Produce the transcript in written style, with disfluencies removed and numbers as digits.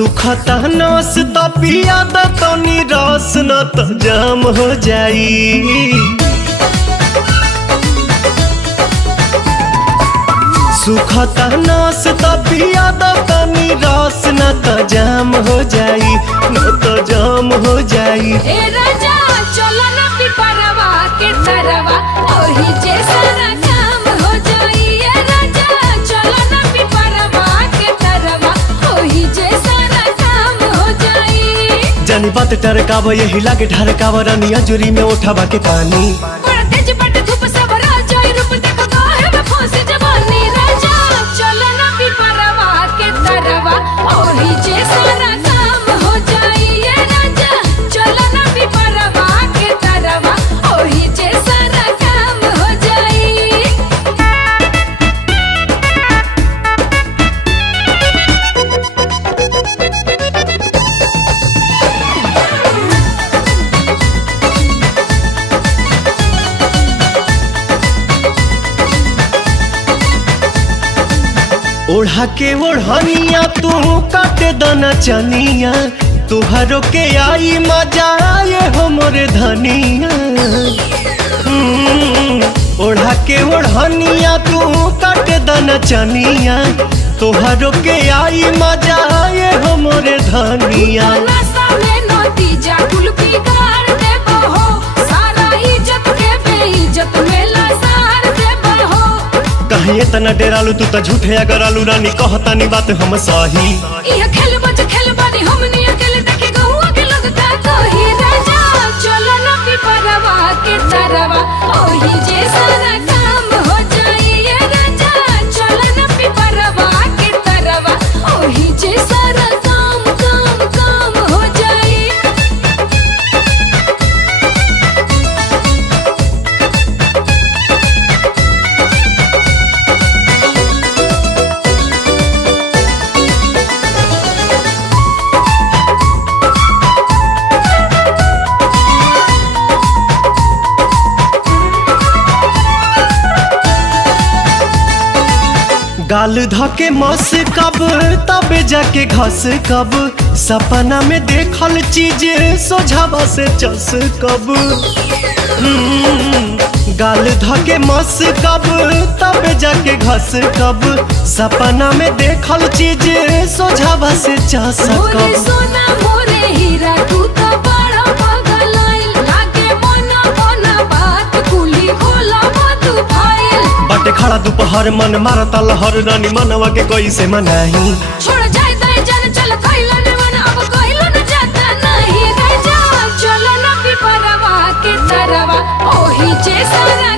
सुखता नस त पिया द तनी रस न त जाम हो जाई। सुखता नस त पिया द तनी रस न त जाम हो जाई, न त जाम हो जाई। ए राजा चलो ना पिपरवा के तरवा ओही जे सारा काम हो जाई। ए राजा चलो ना पिपरवा के तरवा ओही जे सारा काम हो जाई। जानी बात टरकाव यही लागे ढरकाव रानिया जुरी में उठावा के पानी। बड़ा तेज बट धूप सब राजा रूप देखो काहे में फंसी जवानी। राजा चलो ना पिपरवा के तरवा ओही जे सारा काम हो जाई। ए राजा चलो ना पिपरवा के तरवा ओही जे सारा काम हो जाई। ओढ़ा के ओढ़निया तू काटे दना चनिया, तुहरो के आई मजा आए हो मोरे धनिया। ओढ़ा के ओढ़निया तू काटे दना चनिया, तुहरो के आई मजा आए हो मोरे धनिया। नशा में नतीजा कुल बिगाड़ देबो हो, सारा इज्जत के बेइज्जत में लसार देबो हो। कहीं इतना डेरालू तू तो झूठे अगर आलू रानी कहतानी बात हम सही। इह खेल बज खेल बानी हमनी अकेले देखे गहुआ के लोग का कही। राजा चलो ना पिपरवा के तरवा ओही जे सारा काम हो जाई। ए राजा चलो ना पिपरवा के तरवा ओही जे सारा काम काम काम हो जाई। गाल धके मस कब तबे जाके घस कब, सपना में देखल चीज सोझावा से चस कब। गाल धके मस कब तबे जाके घस कब, सपना में देखल चीज सोझावा से चस मोरे कब। सोना मोरे हीरा तू तो बड़ा पागल आइल, लागे मना मना बात कुली खोला तू फाइल। बाटे खड़ा दोपहर मन मारता लहर रानी मनवा के कैसे मनाही। छोड़ जाए दाई जान चल कइला ने मन अब कइला न जाता नहीं। राजा चलो ना पिपरवा के तरवा ओही जे सारा